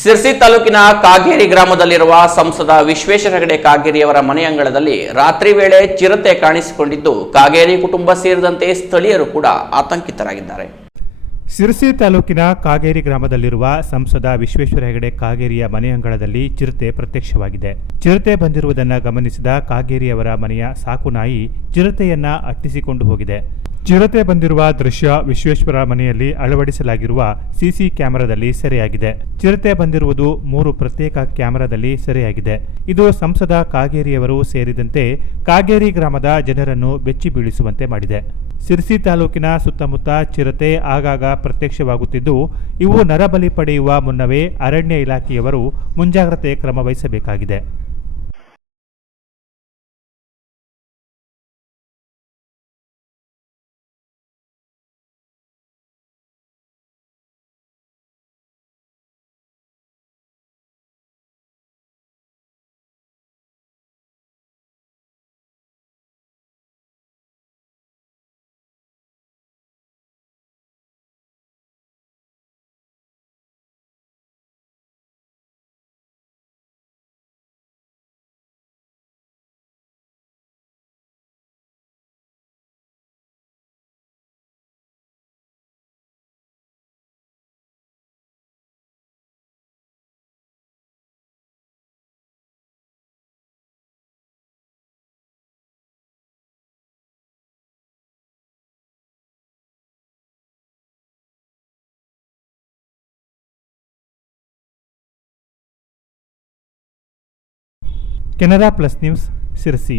ಸಿರ್ಸಿ ತಾಲೂಕಿನ ಕಾಗೇರಿ ಗ್ರಾಮದಲ್ಲಿರುವ ಸಂಸದ ವಿಶ್ವೇಶ್ವರ ಹೆಗಡೆ ಕಾಗೇರಿಯವರ ಮನೆಯಂಗಳದಲ್ಲಿ ರಾತ್ರಿ ವೇಳೆ ಚಿರತೆ ಕಾಣಿಸಿಕೊಂಡಿದ್ದು ಕಾಗೇರಿ ಕುಟುಂಬ ಸೇರಿದಂತೆ ಸ್ಥಳೀಯರು ಕೂಡ ಆತಂಕಿತರಾಗಿದ್ದಾರೆ. ಸಿರ್ಸಿ ತಾಲೂಕಿನ ಕಾಗೇರಿ ಗ್ರಾಮದಲ್ಲಿರುವ ಸಂಸದ ವಿಶ್ವೇಶ್ವರ ಹೆಗಡೆ ಕಾಗೇರಿಯ ಮನೆಯಂಗಳದಲ್ಲಿ ಚಿರತೆ ಪ್ರತ್ಯಕ್ಷವಾಗಿದೆ. ಚಿರತೆ ಬಂದಿರುವುದನ್ನು ಗಮನಿಸಿದ ಕಾಗೇರಿಯವರ ಮನೆಯ ಸಾಕುನಾಯಿ ಚಿರತೆಯನ್ನ ಅಟ್ಟಿಸಿಕೊಂಡು ಹೋಗಿದೆ. ಚಿರತೆ ಬಂದಿರುವ ದೃಶ್ಯ ವಿಶ್ವೇಶ್ವರ ಮನೆಯಲ್ಲಿ ಅಳವಡಿಸಲಾಗಿರುವ ಸಿಸಿ ಕ್ಯಾಮೆರಾದಲ್ಲಿ ಸೆರೆಯಾಗಿದೆ. ಚಿರತೆ ಬಂದಿರುವುದು 3 ಪ್ರತ್ಯೇಕ ಕ್ಯಾಮೆರಾದಲ್ಲಿ ಸೆರೆಯಾಗಿದೆ. ಇದು ಸಂಸದ ಕಾಗೇರಿಯವರು ಸೇರಿದಂತೆ ಕಾಗೇರಿ ಗ್ರಾಮದ ಜನರನ್ನು ಬೆಚ್ಚಿ ಬೀಳಿಸುವಂತೆ ಮಾಡಿದೆ. ಸಿರ್ಸಿ ತಾಲೂಕಿನ ಸುತ್ತಮುತ್ತ ಚಿರತೆ ಆಗಾಗ ಪ್ರತ್ಯಕ್ಷವಾಗುತ್ತಿದ್ದು, ಇವು ನರಬಲಿ ಪಡೆಯುವ ಮುನ್ನವೇ ಅರಣ್ಯ ಇಲಾಖೆಯವರು ಮುಂಜಾಗ್ರತೆ ಕ್ರಮ ವಹಿಸಬೇಕಾಗಿದೆ. Canara plus news, Sirsi.